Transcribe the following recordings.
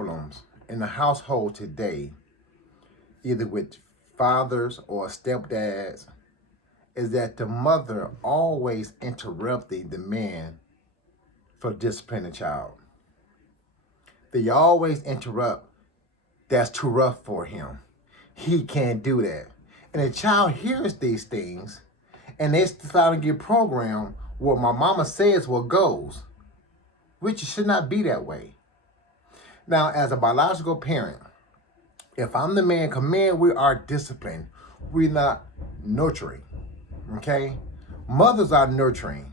problems in the household today, either with fathers or stepdads, is that the mother always interrupting the man for disciplining the child. They always interrupt. That's too rough for him. He can't do that. And the child hears these things and they start to get programmed. What my mama says what goes, which should not be that way. Now, as a biological parent, if I'm the man, because men, we are disciplined. We're not nurturing, okay? Mothers are nurturing.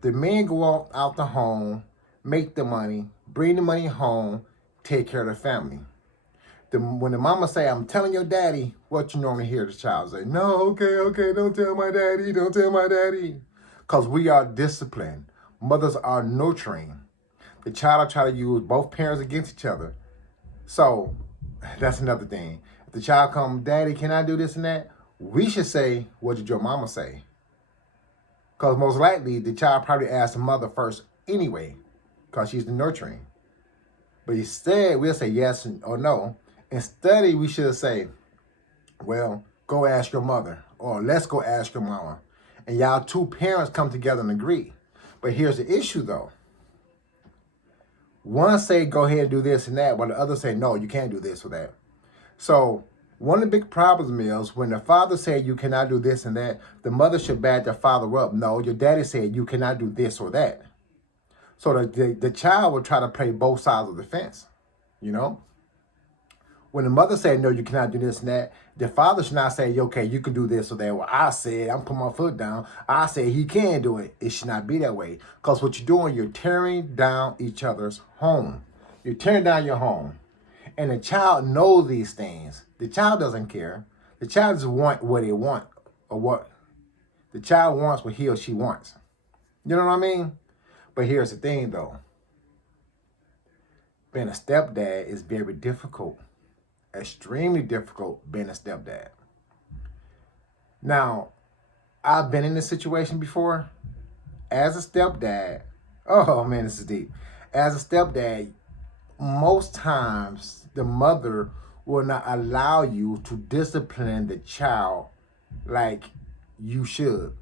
The men go out the home, make the money, bring the money home, take care of the family. When the mama say, I'm telling your daddy, what you normally hear the child say, no, okay, don't tell my daddy, don't tell my daddy. Because we are disciplined. Mothers are nurturing. The child will try to use both parents against each other. So that's another thing. If the child comes, daddy, can I do this and that? We should say, what did your mama say? Because most likely the child probably asked the mother first anyway, because she's the nurturing. But instead, we'll say yes or no. Instead, we should say, well, go ask your mother, or let's go ask your mama. And y'all two parents come together and agree. But here's the issue, though. One say, go ahead and do this and that, while the other say, no, you can't do this or that. So one of the big problems is when the father said you cannot do this and that, the mother should back the father up. No, your daddy said you cannot do this or that. So the child will try to play both sides of the fence, you know? When the mother said, no, you cannot do this and that, the father should not say, okay, you can do this or that. Well, I said, I'm putting my foot down. I said he can do it. It should not be that way. Because what you're doing, you're tearing down each other's home. You're tearing down your home. And the child knows these things. The child doesn't care. The child just wants what they want, or what the child wants what he or she wants. You know what I mean? But here's the thing, though. Being a stepdad is very difficult. Extremely difficult being a stepdad. Now, I've been in this situation before. As a stepdad, oh man, this is deep. As a stepdad, most times the mother will not allow you to discipline the child like you should.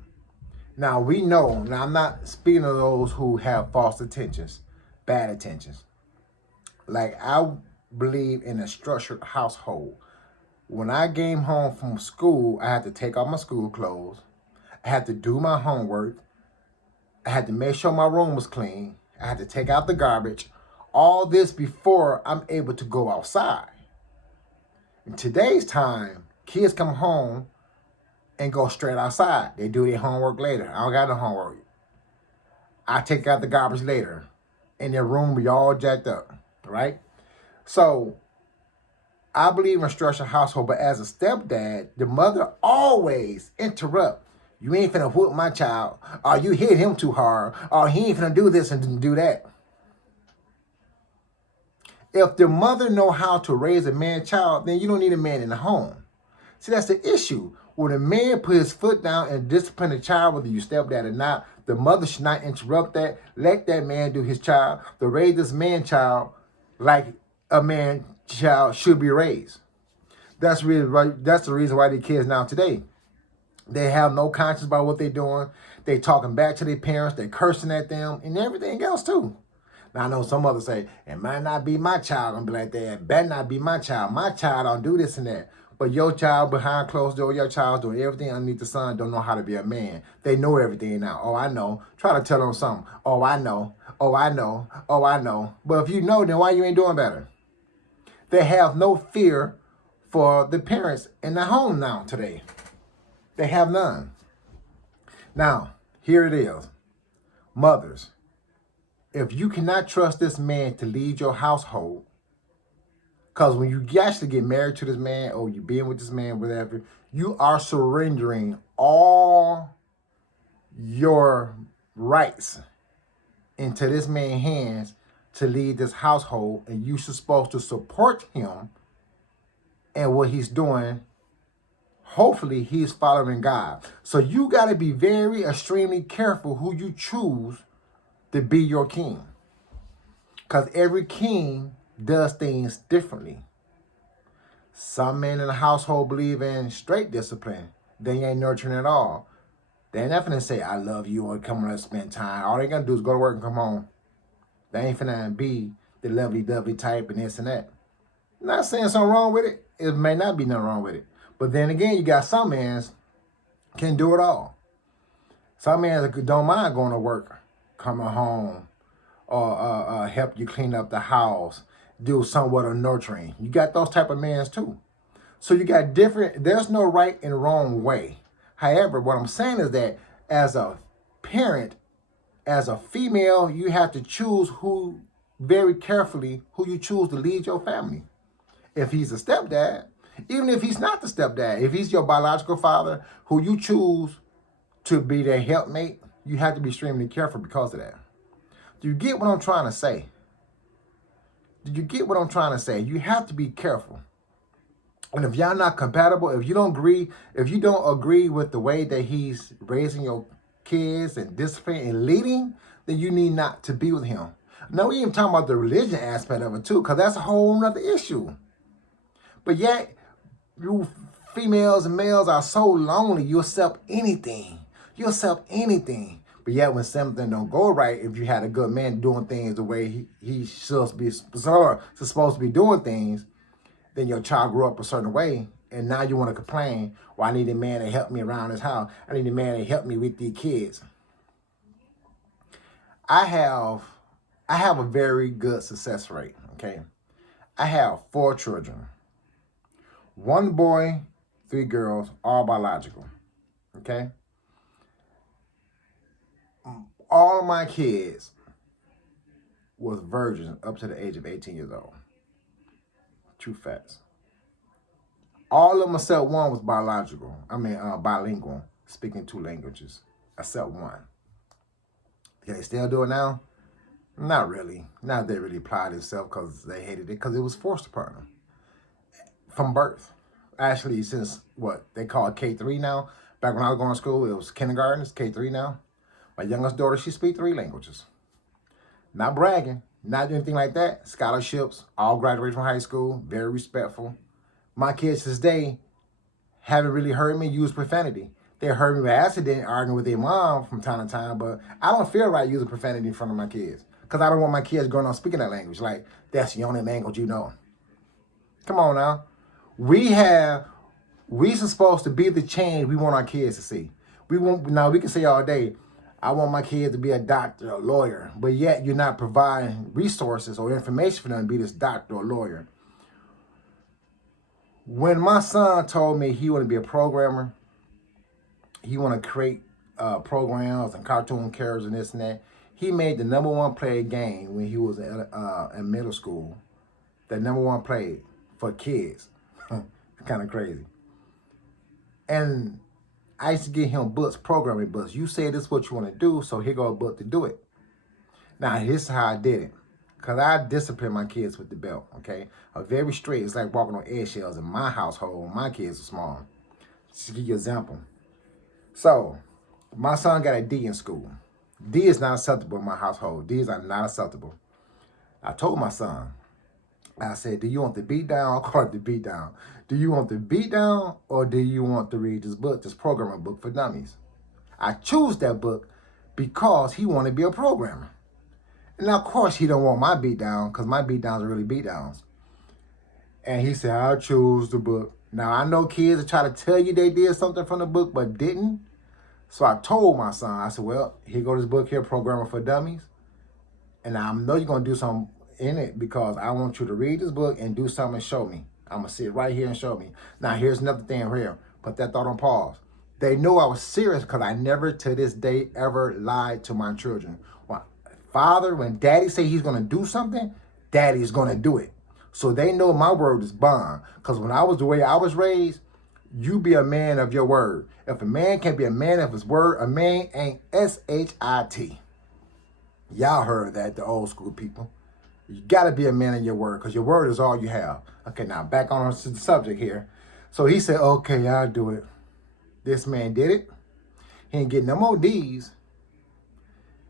Now, we know, now I'm not speaking of those who have false intentions, bad intentions. Like, I believe in a structured household. When I came home from school, I had to take off my school clothes. I had to do my homework. I had to make sure my room was clean. I had to take out the garbage. All this before I'm able to go outside. In today's time, kids come home and go straight outside. They do their homework later. I don't got no homework. I take out the garbage later. And their room be all jacked up, right? So, I believe in a structured household, but as a stepdad, the mother always interrupt. You ain't finna whoop my child, or you hit him too hard, or he ain't finna do this and do that. If the mother know how to raise a man child, then you don't need a man in the home. See, that's the issue. When a man put his foot down and discipline a child, whether you stepdad or not, the mother should not interrupt that. Let that man do his child. To raise this man child like a man child should be raised. That's really right. That's the reason why the kids now today, they have no conscience about what they're doing. They talking back to their parents. They cursing at them and everything else too. Now I know some others say, it might not be my child gonna be like that. It better not be my child. My child don't do this and that. But your child behind closed door, your child's doing everything underneath the sun, don't know how to be a man. They know everything now. Oh, I know. Try to tell them something. Oh, I know. Oh, I know. Oh, I know. But if you know, then why you ain't doing better? They have no fear for the parents in the home now today. They have none. Now, here it is. Mothers, if you cannot trust this man to lead your household, because when you actually get married to this man or you're being with this man, whatever, you are surrendering all your rights into this man's hands to lead this household, and you're supposed to support him and what he's doing. Hopefully, he's following God. So you got to be very extremely careful who you choose to be your king. Because every king does things differently. Some men in the household believe in straight discipline. They ain't nurturing at all. They ain't not finna say, I love you or come on and spend time. All they gonna do is go to work and come home. They ain't finna be the lovely-dovey type and this and that. I'm not saying something wrong with it. It may not be nothing wrong with it. But then again, you got some men can do it all. Some men don't mind going to work, coming home, or help you clean up the house, do somewhat of nurturing. You got those type of men too. So you got different, there's no right and wrong way. However, what I'm saying is that as a parent, as a female, you have to choose who very carefully, who you choose to lead your family. If he's a stepdad, even if he's not the stepdad, if he's your biological father, who you choose to be their helpmate, you have to be extremely careful because of that. Do you get what I'm trying to say? Did you get what I'm trying to say? You have to be careful. And if y'all not compatible, if you don't agree with the way that he's raising your kids and disciplining and leading, then you need not to be with him. Now, we even talking about the religion aspect of it too, because that's a whole nother issue. But yet, you females and males are so lonely, you'll accept anything. You'll accept anything. But yet, when something don't go right, if you had a good man doing things the way he's supposed to be doing things, then your child grew up a certain way, and now you want to complain, well, I need a man to help me around this house. I need a man to help me with these kids. I have a very good success rate, okay? I have 4 children. 1 boy, 3 girls, all biological, okay? All of my kids was virgins up to the age of 18 years old. True facts. All of them except 1 was biological. Bilingual, speaking 2 languages, except 1. Can they still do it now? Not really. Not they really applied themselves because they hated it, because it was forced upon them from birth. Actually, since what they call it K3 now. Back when I was going to school, it was kindergarten. It's K3 now. My youngest daughter, she speaks 3 languages. Not bragging, not anything like that. Scholarships, all graduated from high school, very respectful. My kids to this day haven't really heard me use profanity. They heard me by accident arguing with their mom from time to time, but I don't feel right using profanity in front of my kids because I don't want my kids growing up speaking that language. Like, that's the only language you know. Come on now. We supposed to be the change we want our kids to see. We can say all day, I want my kids to be a doctor, a lawyer, but yet you're not providing resources or information for them to be this doctor or lawyer. When my son told me he wanted to be a programmer, he wanted to create programs and cartoon characters and this and that, he made the #1 played game when he was in middle school. The #1 played for kids. Kind of crazy. And I used to give him books, programming books. You say this is what you want to do, so here go a book to do it. Now, here's how I did it. Because I discipline my kids with the belt, okay? A very straight. It's like walking on eggshells in my household when my kids are small. Just to give you an example. So, my son got a D in school. D is not acceptable in my household. D's are not acceptable. I told my son, I said, do you want the beat down? I'll call it the beat down. Do you want the beat down or do you want to read this book, this programming book for dummies? I choose that book because he wanted to be a programmer. And now, of course, he don't want my beat down because my beat downs are really beat downs. And he said, I'll choose the book. Now, I know kids that try to tell you they did something from the book but didn't. So I told my son, I said, well, here go this book here, Programming for Dummies. And I know you're going to do something in it because I want you to read this book and do something and show me. I'm going to sit right here and show me. Now, here's another thing here. Put that thought on pause. They know I was serious because I never to this day ever lied to my children. When daddy say he's going to do something, daddy's going to do it. So they know my word is bond. Because when I was the way I was raised, you be a man of your word. If a man can't be a man of his word, a man ain't S-H-I-T. Y'all heard that, the old school people. You got to be a man of your word because your word is all you have. Okay, now back on the subject here. So he said, okay, I'll do it. This man did it. He ain't getting no more D's.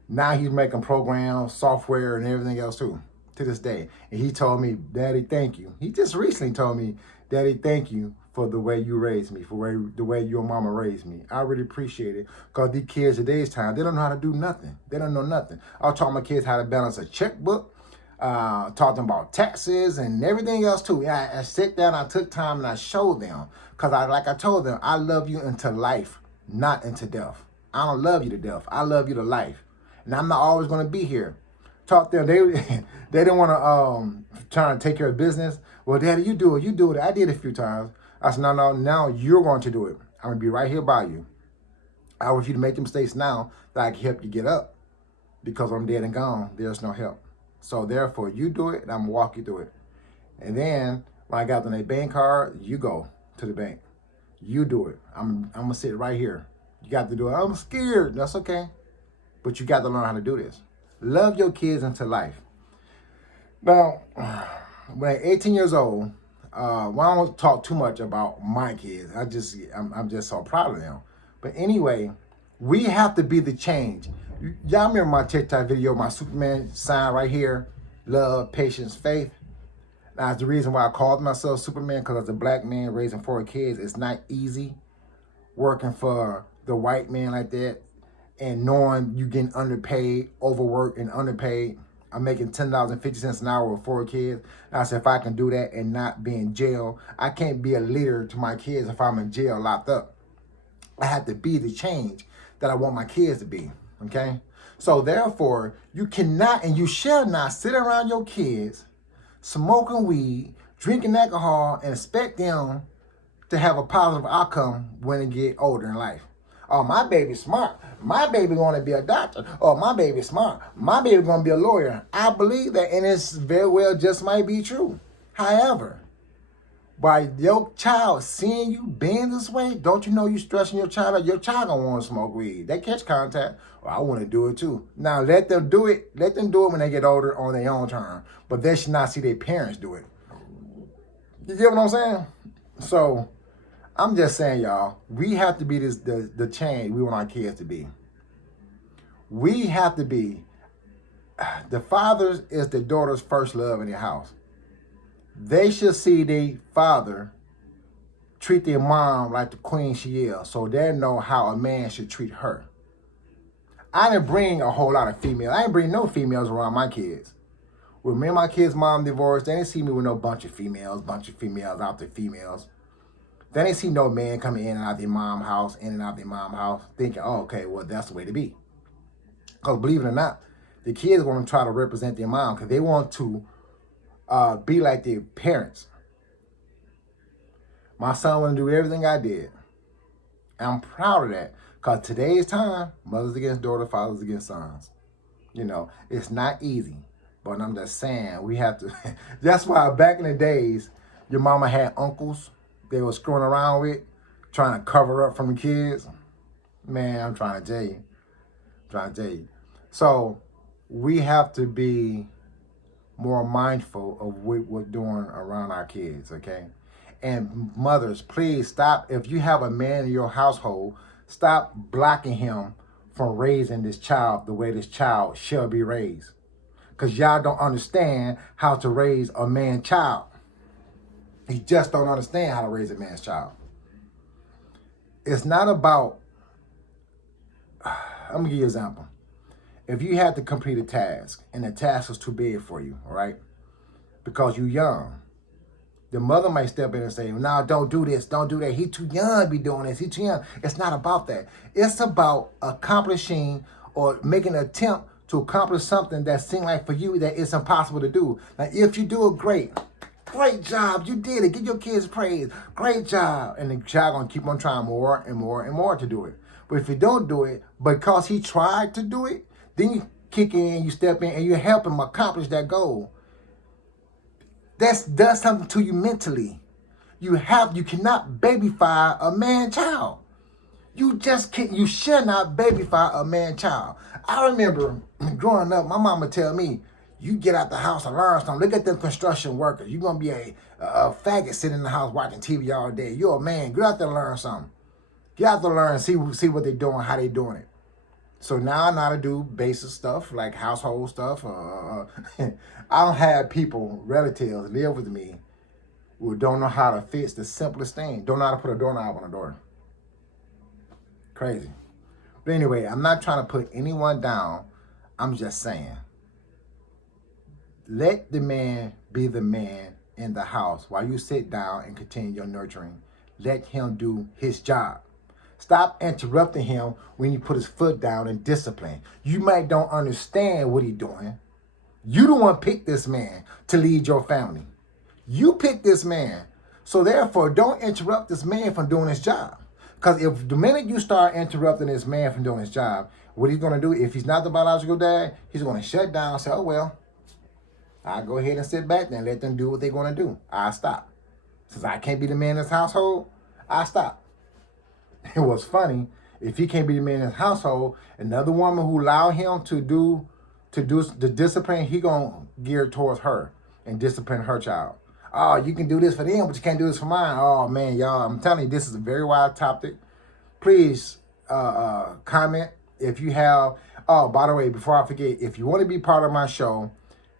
Now he's making programs, software, and everything else too. to this day. And he told me, Daddy, thank you. He just recently told me, Daddy, thank you for the way you raised me, the way your mama raised me. I really appreciate it. Because these kids today's time, they don't know how to do nothing. They don't know nothing. I was taught my kids how to balance a checkbook, taught them about taxes and everything else too. I sit down, I took time and I showed them. Because like I told them, I love you into life, not into death. I don't love you to death. I love you to life. And I'm not always going to be here. Taught them, they didn't want to try to take care of business. Well, Daddy, you do it. I did it a few times. I said, no, now you're going to do it. I'm going to be right here by you. I want you to make the mistakes now that I can help you get up. Because I'm dead and gone, there's no help. So therefore, you do it, and I'm going to walk you through it. And then, when I got on a bank card, you go to the bank. You do it. I'm going to sit right here. You got to do it. I'm scared. That's okay. But you got to learn how to do this. Love your kids into life. Now, when I'm 18 years old, well, I don't talk too much about my kids. I'm just so proud of them. But anyway, we have to be the change. Y'all remember my TikTok video, my Superman sign right here? Love, patience, faith. That's the reason why I called myself Superman, because as a black man raising 4 kids, it's not easy working for the white man like that and knowing you getting underpaid, overworked and underpaid. I'm making $10.50 an hour with 4 kids. And I said, if I can do that and not be in jail, I can't be a leader to my kids if I'm in jail locked up. I have to be the change that I want my kids to be, okay? So therefore, you cannot and you shall not sit around your kids smoking weed, drinking alcohol, and expect them to have a positive outcome when they get older in life. Oh, my baby's smart. My baby going to be a doctor. Oh, my baby's smart. My baby going to be a lawyer. I believe that, and it's very well just might be true. However, by your child seeing you being this way, don't you know you stressing your child out? Your child going to want to smoke weed. They catch contact. Well, I want to do it too. Now, let them do it. Let them do it when they get older on their own term. But they should not see their parents do it. You get what I'm saying? So, I'm just saying, y'all, we have to be the change we want our kids to be. We have to be, the fathers is the daughter's first love in the house. They should see their father treat their mom like the queen she is, so they know how a man should treat her. I didn't bring a whole lot of females. I didn't bring no females around my kids. When me and my kids' mom divorced, they didn't see me with no bunch of females out there females. They didn't see no man coming in and out their mom's house, thinking, oh, okay, well, that's the way to be. Because believe it or not, the kids want to try to represent their mom because they want to be like their parents. My son want to do everything I did. And I'm proud of that. Because today's time, mothers against daughters, fathers against sons. You know, it's not easy. But I'm just saying, we have to. That's why back in the days, your mama had uncles they were screwing around with, trying to cover up from the kids. Man, I'm trying to tell you. So we have to be more mindful of what we're doing around our kids, okay? And mothers, please stop. If you have a man in your household, stop blocking him from raising this child the way this child shall be raised. Because y'all don't understand how to raise a man's child. You just don't understand how to raise a man's child. It's not about, I'm going to give you an example. If you had to complete a task and the task was too big for you, all right, because you're young, the mother might step in and say, no, don't do this, don't do that. He too young to be doing this. He too young. It's not about that. It's about accomplishing or making an attempt to accomplish something that seems like for you that it's impossible to do. Now, if you do it, great job, you did it. Give your kids praise. Great job. And the child going to keep on trying more and more and more to do it. But if you don't do it, because he tried to do it, then you kick in, you step in, and you help him accomplish that goal. That does something to you mentally. You cannot babyfy a man-child. You should not babyfy a man-child. I remember growing up, my mama tell me, you get out the house and learn something. Look at them construction workers. You're going to be a faggot sitting in the house watching TV all day. You're a man. Get out there and learn something. Get out there and learn, see what they're doing, how they're doing it. So now I know how to do basic stuff like household stuff. I don't have people, relatives, live with me who don't know how to fix the simplest thing. Don't know how to put a doorknob on a door. Crazy. But anyway, I'm not trying to put anyone down. I'm just saying, let the man be the man in the house while you sit down and continue your nurturing. Let him do his job. Stop interrupting him when he put his foot down in discipline. You might don't understand what he's doing. You don't want to pick this man to lead your family. You pick this man. So therefore, don't interrupt this man from doing his job. Because if the minute you start interrupting this man from doing his job, what he's going to do, if he's not the biological dad, he's going to shut down and say, oh, well, I'll go ahead and sit back there and let them do what they're going to do. I'll stop. Since I can't be the man in this household, I stop. It was funny. If he can't be the man in his household, another woman who allowed him to do the discipline, he gonna gear towards her and discipline her child. Oh, you can do this for them, but you can't do this for mine. Oh man, y'all, I'm telling you, this is a very wide topic. Please comment if you have. Oh, by the way, before I forget, if you want to be part of my show,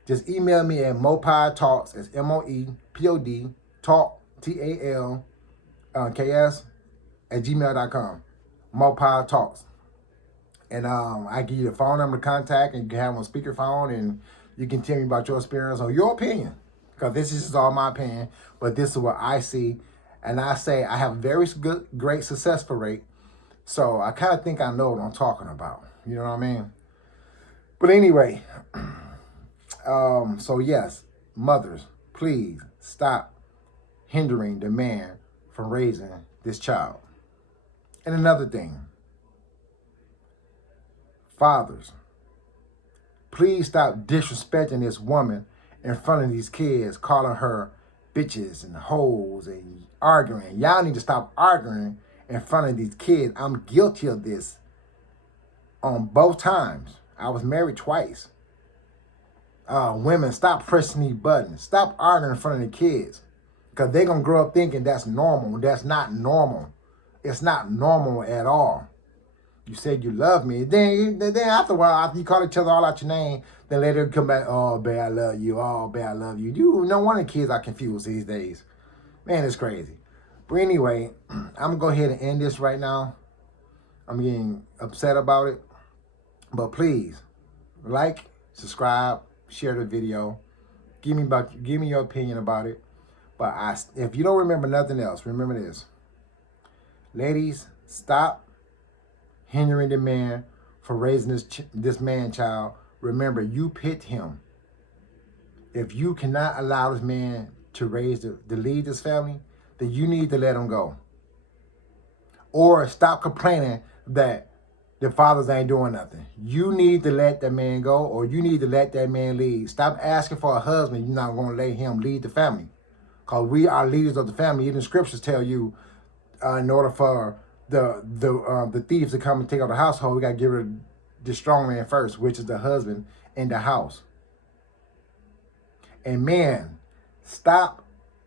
just email me at mopodtalks. It's MOEPOD talk TALKS at gmail.com. Mopod Talks. And I give you the phone number to contact, and you can have them on speakerphone, and you can tell me about your experience or your opinion. Because this is just all my opinion, but this is what I see. And I say I have a very great successful rate. So I kind of think I know what I'm talking about. You know what I mean? But anyway, so yes, mothers, please stop hindering the man from raising this child. And another thing, fathers, please stop disrespecting this woman in front of these kids, calling her bitches and hoes and arguing. Y'all need to stop arguing in front of these kids. I'm guilty of this on both times. I was married twice. Women, stop pressing these buttons. Stop arguing in front of the kids. Because they're going to grow up thinking that's normal. That's not normal. It's not normal at all. You said you love me. Then after a while, after you call each other all out your name, then later come back, oh, babe, I love you. Oh, babe, I love you. No wonder kids are confused these days. Man, it's crazy. But anyway, I'm going to go ahead and end this right now. I'm getting upset about it. But please, like, subscribe, share the video. Give me your opinion about it. But if you don't remember nothing else, remember this. Ladies, stop hindering the man for raising this man child. Remember, you picked him. If you cannot allow this man to lead this family, then you need to let him go. Or stop complaining that the fathers ain't doing nothing. You need to let that man go, or you need to let that man lead. Stop asking for a husband. You're not going to let him lead the family. Because we are leaders of the family. Even the scriptures tell you, in order for the thieves to come and take out the household, we got to get rid of the strong man first, which is the husband in the house. And men, stop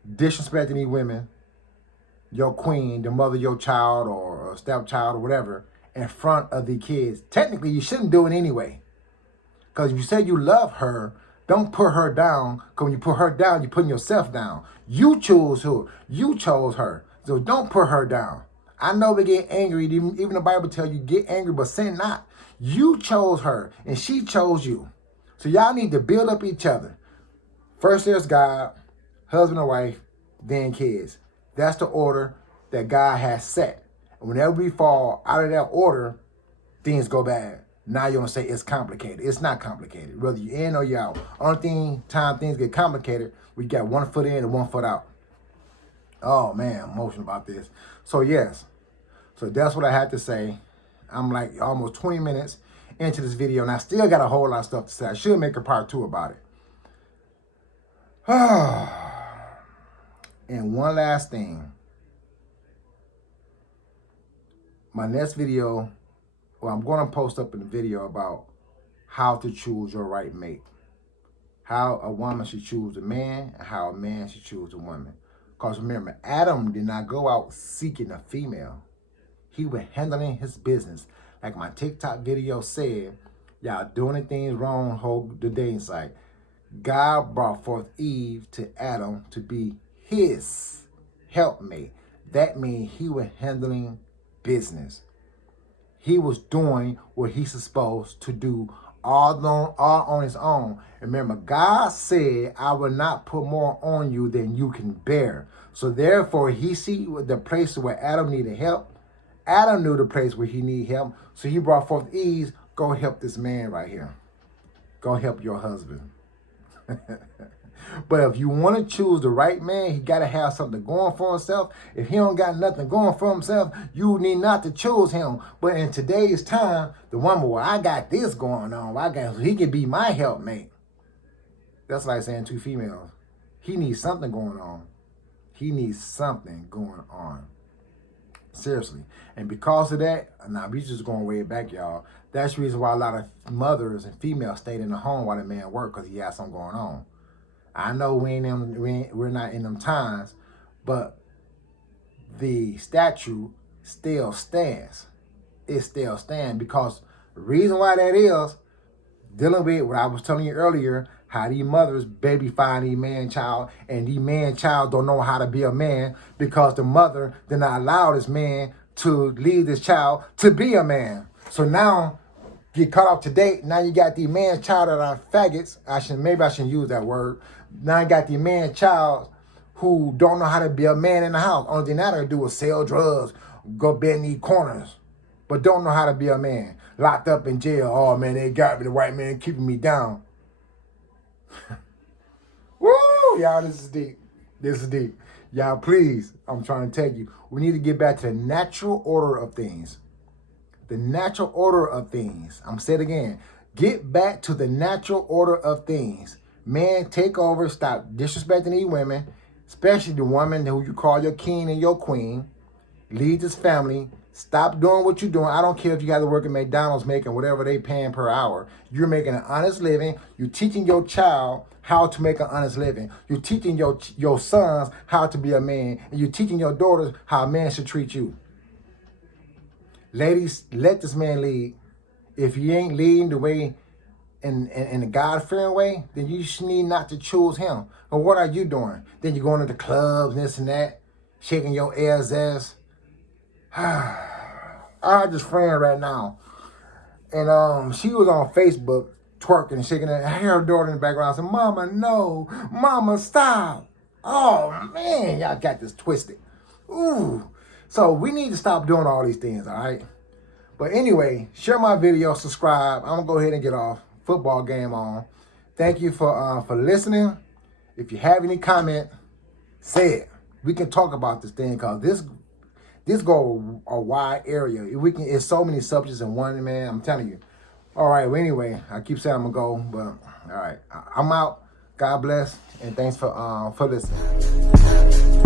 disrespecting these women, your queen, the mother of your child or a stepchild or whatever, in front of the kids. Technically, you shouldn't do it anyway. Because if you say you love her, don't put her down. Because when you put her down, you're putting yourself down. You chose her. You chose her. So don't put her down. I know we get angry. Even the Bible tells you, get angry, but sin not. You chose her, and she chose you. So y'all need to build up each other. First there's God, husband and wife, then kids. That's the order that God has set. And whenever we fall out of that order, things go bad. Now you're going to say it's complicated. It's not complicated. Whether you're in or you're out. Only time things get complicated, we got 1 foot in and 1 foot out. Oh, man, I'm emotional about this. So, yes. So, that's what I had to say. I'm like almost 20 minutes into this video, and I still got a whole lot of stuff to say. I should make a part 2 about it. And one last thing. My next video, well, I'm going to post up a video about how to choose your right mate. How a woman should choose a man, and how a man should choose a woman. Because remember, Adam did not go out seeking a female. He was handling his business like my TikTok video said, y'all doing things wrong, hold the day inside. God brought forth Eve to Adam to be his helpmate. That means he was handling business. He was doing what he's supposed to do all on his own. Remember, God said, I will not put more on you than you can bear. So therefore, he see the place where Adam needed help. Adam knew the place where he needed help. So he brought forth Eve, go help this man right here. Go help your husband. But if you want to choose the right man, he got to have something going for himself. If he don't got nothing going for himself, you need not to choose him. But in today's time, the woman, well, I got this going on. He can be my helpmate. That's like saying two females. He needs something going on. He needs something going on. Seriously. And because of that, now we just going way back, y'all. That's the reason why a lot of mothers and females stayed in the home while the man worked, because he had something going on. I know we're not in them times, but the statue still stands. It still stands because the reason why that is, dealing with what I was telling you earlier, how these mothers baby find these man-child, and these man-child don't know how to be a man because the mother did not allow this man to lead this child to be a man. So now, get caught up to date. Now you got these man-child that are faggots. Maybe I shouldn't use that word. Now you got these man-child who don't know how to be a man in the house. Only thing they do is sell drugs, go bend these corners, but don't know how to be a man. Locked up in jail. Oh man, they got me, the white man keeping me down. Woo! Y'all, this is deep. This is deep. Y'all, please, I'm trying to tell you, we need to get back to the natural order of things. The natural order of things. I'm saying it again. Get back to the natural order of things. Man, take over. Stop disrespecting these women, especially the woman who you call your king and your queen. Lead this family. Stop doing what you're doing. I don't care if you got to work at McDonald's making whatever they paying per hour. You're making an honest living. You're teaching your child how to make an honest living. You're teaching your sons how to be a man. And you're teaching your daughters how a man should treat you. Ladies, let this man lead. If he ain't leading the way in a God-fearing way, then you need not to choose him. But what are you doing? Then you're going to the clubs, this and that, shaking your ass. I had this friend right now, and she was on Facebook twerking and shaking her. I hear her daughter in the background saying, "Mama, no. Mama, stop." Oh, man, y'all got this twisted. Ooh. So we need to stop doing all these things, all right? But anyway, share my video, subscribe. I'm going to go ahead and get off. Football game on. Thank you for listening. If you have any comment, say it. We can talk about this thing because this go a wide area. It's so many subjects in one, man. I'm telling you. All right. Well, anyway, I keep saying I'm gonna go, but all right. I'm out. God bless, and thanks for listening.